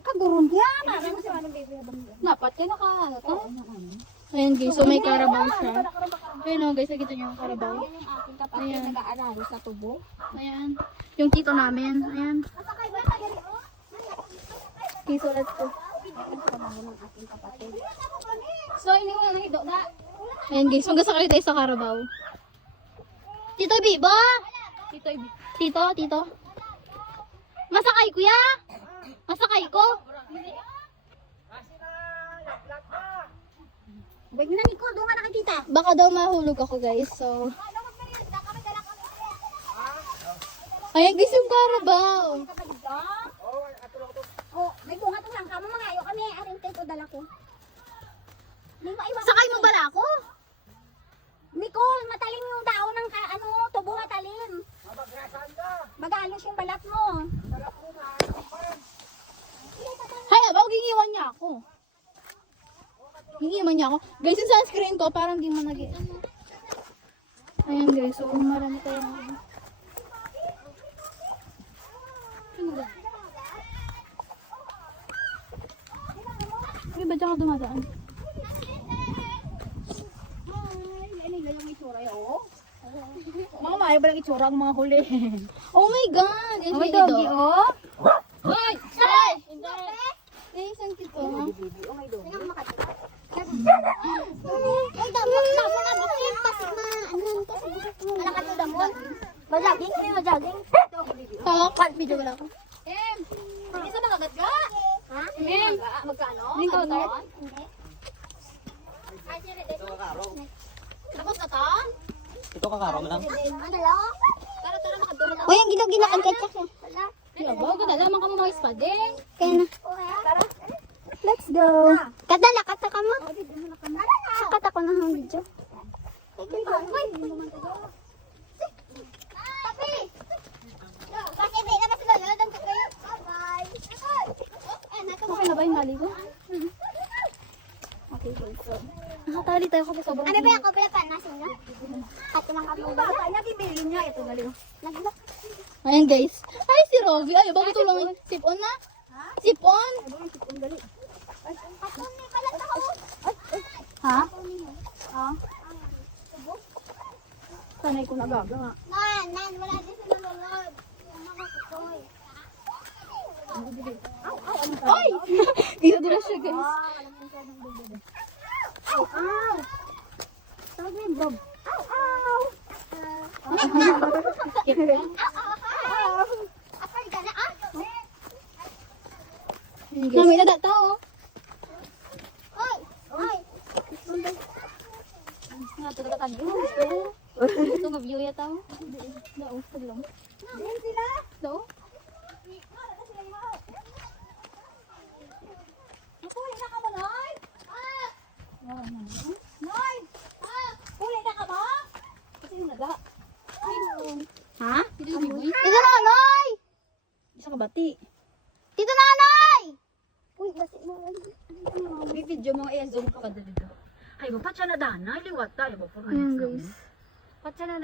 Kagurong yan. Dapat ka naka, ano to? Ayan guys, so may Carabao siya. Ayan o guys, nakita niyo yung Carabao. Yan yung aking kapatid nag-aaral sa tubo. Ayan. Yung tito namin. Ayan. Okay, so let's go. So, ini ko na hido na. Ayan guys, magkasakay tayo sa Carabao. Tito Biba! Tito. Masakay kuya? Masakay ko? Wait na, Nicole. Doon nga nakikita. Baka daw mahulog ako guys, so... Ayan guys, yung Carabao. Oh, may bunga to lang. Kamo mga ayo kami. Aring tayo dala ko. Sakay mo bala ako? Nicole, matalim yung tao ng tubo matalim. Magalos yung balat mo. Hay, abaw, gingiwan niya ako. Gingiwan niya ako. Guys, yung sunscreen ko, parang di mo nag- Ayan guys, so marami tayo. Ano ba? Ay, ba dyan ka dumadaan? Mama, ayaw ba lang itsura ang mga huli? Oh my God! Yan May siya doggy, dito. oh. Ay! Ay! Eh, isang tito. Oh, may doggy. Ay, damot na mo na. Bakit pasig na? Ano to? Malakas yung damot. Majaging? Ano yung majaging? Tawakat, video wala ko. Hindi sa nakagat ka? Ha? Magkano? Dito, tayo. Hindi. Tapos na to? Ito kakaraw mo lang. Ano lang? Tara, makadula na. Uy, ang ginakan kay Chak. Kaya ba, gudala, man ka mo mga espadeng. Kaya na. Tara. Let's go. Kadala, kata ka mo. Kata ko na ang video. Uy! Tapi! Kasi di na mas lolo, doon ka kayo. Bye-bye. Okay na ba yung naligo? Okay, so. Nakatali tayo kasi sobrang. Ano ba yung kopila pa? Nasin na? At yung mga kapong bata. Nagibili niya. Ito galing. Nag-lock. Ayan guys. Ay, si Rovi. Ay, bakit tulungan? Sipon na? Sipon? Kapon may balat ako. Ha? Ah. Sanay ko nagaga nga. Nan, wala din sa nalulod. Ang mga kukoy. Ay! Dito dila siya guys. Ow! Ow! Sabi, Bob. Ow! Ow! Apay ka na, ah? Nami na data oh. Oy! Oy! Nga to dapat tayo. Ito nga view ya tao. Dao, lang. Yan sila? Dao? Huli na ka mo, Noy? Noy! Huli na ka mo? Kasi yung naga. Ha? Dito yung biboy. Dito na, Noy! Isa ka bati. Dito na, Noy! Uy, basi mo. May video mo i-zoom pa ka dito. Ay, ba't siya na dana? Liwat tayo. Ayan guys. Ba't siya na